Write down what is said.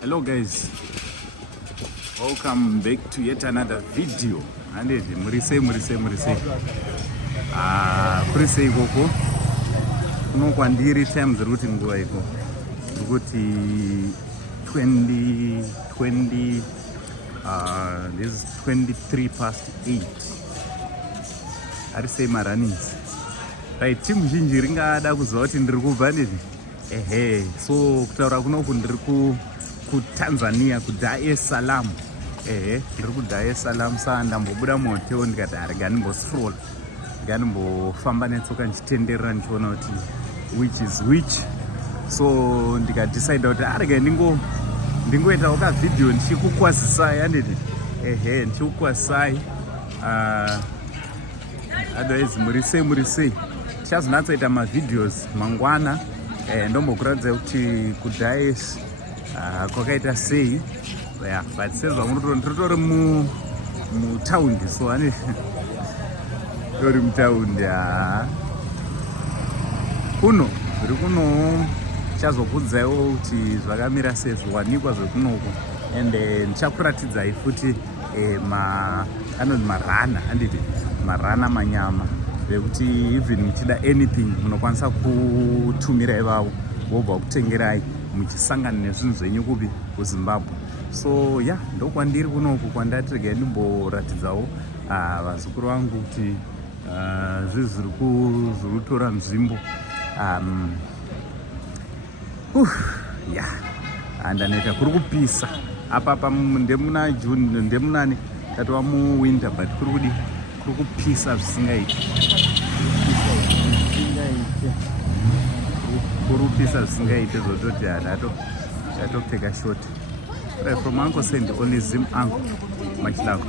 Hello guys, welcome back to yet another video. Andezi murise kurise ikoko kuno kwandiri time dziri kuti nguva iko dziri kuti 20 this is 23 past 8 ari sei marunnings right. Timu zhinji ringada kuziva kuti ndiri kubva ndini so kutaura kunoku ndiri kuTanzania, kuDar es Salaam. Ndiri kuDar es Salaam. Saka ndambobuda muhoteo ndikati gandimbostroll, gandimbofamba netsoka ndichitenderera ndichiona kuti which is which. So ndikadecide kuti arege ndingoitawo kavidhio ndichikukwazisai handiti ndichikukwazisai otherwise murisei tichazonatsoita mavidheos mangwana ndombokuradzai kuti kuDar es kwakaita sei, but sezva ndiritori mutaundi, so ani tori mutaundi kuno zviri kuno. Chazokudzaiwo kuti zvakamira sei zviwanikwa zvekunoku, ende ndichakuratidzai futi anonzi marana, handiti marana manyama ekuti even muchida anything munokwanisa kutumira ivavo vobva kutengerai muchisangana nezvinhu zvenyu kupi kuZimbabwe. So ndokwandiri kunoku kwandati regai ndimboratidzawo vazukuru vangu kuti zviri kutora nzvimbo. Ndanoita kuri kupisa apa ndemuna June ndemunani tatova muwinter, but kuri kupisa zvisingaite, kurupisa zvisingaite zvototi ndatopfeka shoti. From Uncle Sandy, only Zim Uncle. Much love.